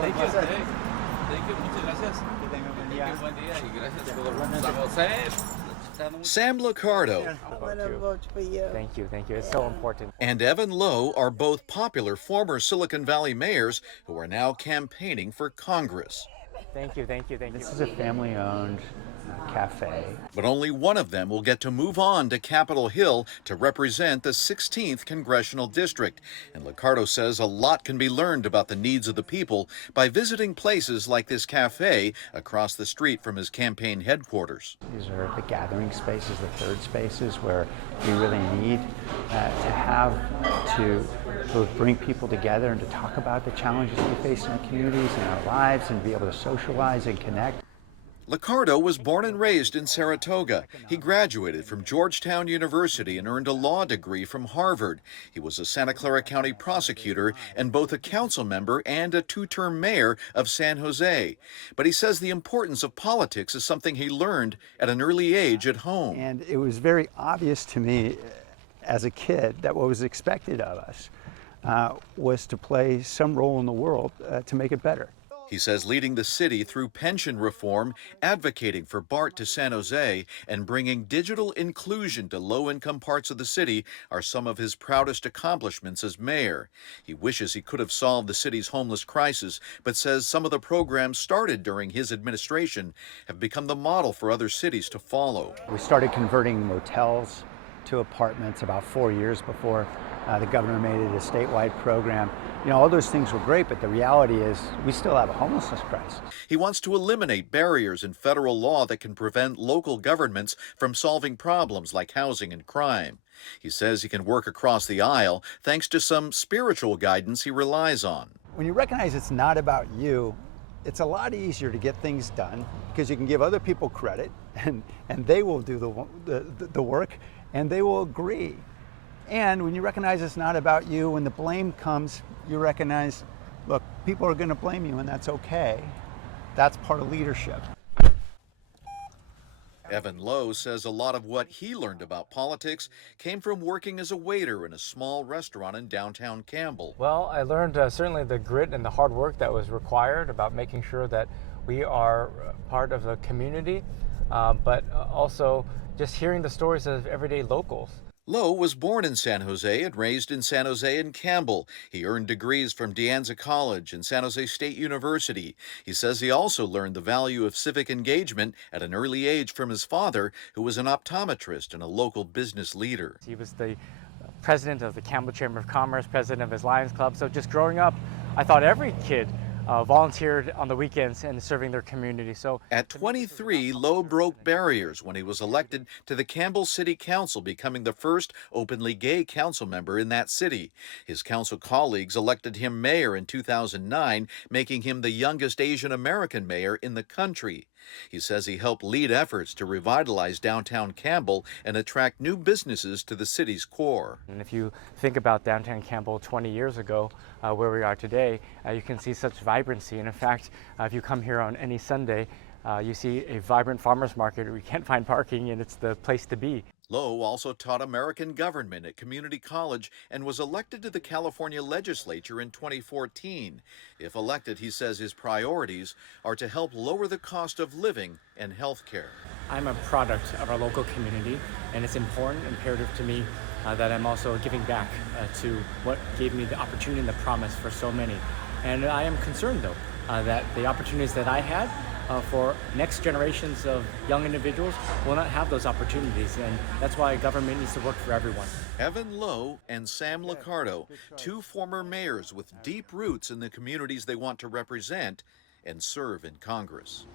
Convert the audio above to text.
Thank you. Thank you. Muchas gracias. Que tenga buen día. Buen día y gracias por San Jose. Sam Liccardo I'm gonna vote for you. Thank you, thank you. It's so important. and Evan Lowe are both popular former Silicon Valley mayors who are now campaigning for Congress. Thank you, thank you, thank you. This is a family-owned cafe. But only one of them will get to move on to Capitol Hill to represent the 16th Congressional District. And Liccardo says a lot can be learned about the needs of the people by visiting places like this cafe across the street from his campaign headquarters. These are the gathering spaces, the third spaces where we really need to both bring people together and to talk about the challenges we face in our communities and our lives and be able to socialize and connect. Liccardo was born and raised in Saratoga. He graduated from Georgetown University and earned a law degree from Harvard. He was a Santa Clara County prosecutor and both a council member and a two-term mayor of San Jose. But he says the importance of politics is something he learned at an early age at home. And it was very obvious to me as a kid that what was expected of us was to play some role in the world to make it better. He says leading the city through pension reform, advocating for BART to San Jose, and bringing digital inclusion to low-income parts of the city are some of his proudest accomplishments as mayor. He wishes he could have solved the city's homeless crisis, but says some of the programs started during his administration have become the model for other cities to follow. We started converting motels to apartments about 4 years before the governor made it a statewide program. You know, all those things were great, but the reality is we still have a homelessness crisis. He wants to eliminate barriers in federal law that can prevent local governments from solving problems like housing and crime. He says he can work across the aisle thanks to some spiritual guidance he relies on. When you recognize it's not about you, it's a lot easier to get things done because you can give other people credit and they will do the work and they will agree. And when you recognize it's not about you, when the blame comes, you recognize, look, people are going to blame you and that's okay. That's part of leadership. Evan Lowe says a lot of what he learned about politics came from working as a waiter in a small restaurant in downtown Campbell. Well, I learned certainly the grit and the hard work that was required about making sure that we are part of the community, but also just hearing the stories of everyday locals. Lowe was born in San Jose and raised in San Jose and Campbell. He earned degrees from De Anza College and San Jose State University. He says he also learned the value of civic engagement at an early age from his father, who was an optometrist and a local business leader. He was the president of the Campbell Chamber of Commerce, president of his Lions Club. So just growing up, I thought every kid volunteered on the weekends and serving their community. So at 23, Lowe broke barriers when he was elected to the Campbell City Council, becoming the first openly gay council member in that city. His council colleagues elected him mayor in 2009, making him the youngest Asian American mayor in the country. He says he helped lead efforts to revitalize downtown Campbell and attract new businesses to the city's core. And if you think about downtown Campbell 20 years ago, where we are today, you can see such vibrancy. And in fact, if you come here on any Sunday, you see a vibrant farmers market where you can't find parking and it's the place to be. Lowe also taught American government at community college and was elected to the California legislature in 2014. If elected, he says his priorities are to help lower the cost of living and health care. I'm a product of our local community, and it's important, imperative to me that I'm also giving back to what gave me the opportunity and the promise for so many. And I am concerned, though, that the opportunities that I had for next generations of young individuals will not have those opportunities, and that's why government needs to work for everyone. Evan Lowe and Sam Liccardo, two former mayors with deep roots in the communities they want to represent and serve in Congress.